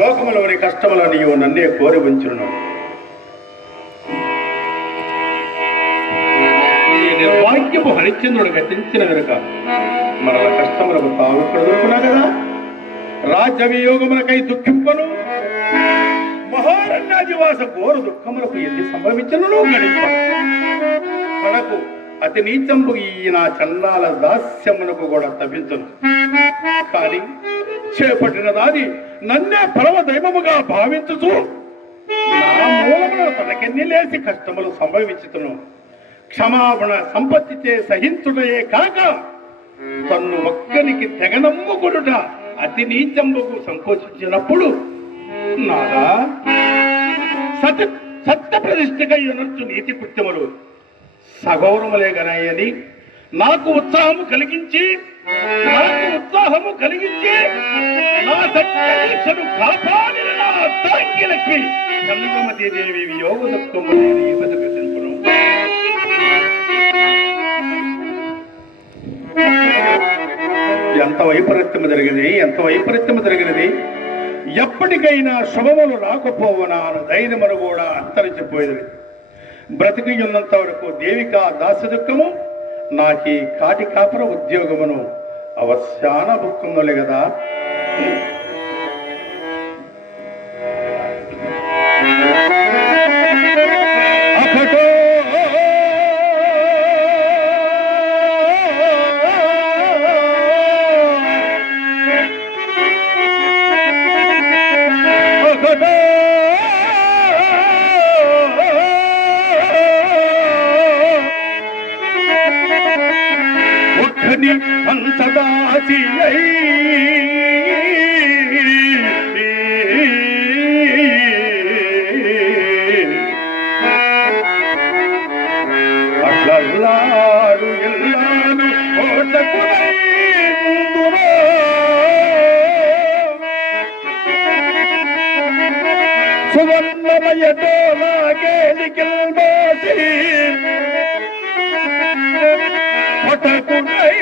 లోకములోని కష్టముల నీవు నన్నే కోరి ఉంచును. నిర్భాగ్యము హరిశ్చంద్రుడు గతించిన వెనుక మరల కష్టములకు తాను ఎదుర్కొన్నా కదా. రాజ్య వియోగములకై దుఃఖింపను, మహారణ్యాదివాస ఘోర దుఃఖములకు ఎన్ని సంభవించను గడింప కడకు అతి నీచంబు ఈ నా చండాల దాస్యమునకు కూడా తప్పించను. కానీ చేపట్టిన దాని నన్నే పరమ దైవముగా భావించుచు నా మూలమున తనకెన్ని లేసి కష్టములు సంభవించుతును. క్షమాపణ సంపత్తిచే సహించుటయే కాక తన్ను ఒక్కనికి తెగనమ్ముకొనుట అతి నీచంబుకు సంకోచించినప్పుడు నాదా సత్య ప్రతిష్ఠకై అనర్చు నీతి కృత్యములు సగౌరములే గనయ్యని నాకు ఉత్సాహము కలిగించి నా సత్యదీక్షను కాపాడిన నా అర్ధాంగిలకి చంద్రమతి దేవి వియోగ దుఃఖములు ప్రదర్శించును. ఎంత వైపరీత్యము జరిగినది. ఎప్పటికైనా శుభములు రాకపోవనా అను ధైర్యమును కూడా అంతరించిపోయేది. బ్రతికి ఉన్నంత వరకు దేవిక దాస్య దుఃఖము, నాకీ కాటి కాపుర ఉద్యోగమును అవశ్యాన దుఃఖములే కదా. పంచదాసి అట్లల్లాడు ఎల్లాను కోటకు సువర్ణమయతో నాగేలికెల్బోసి కొటకునై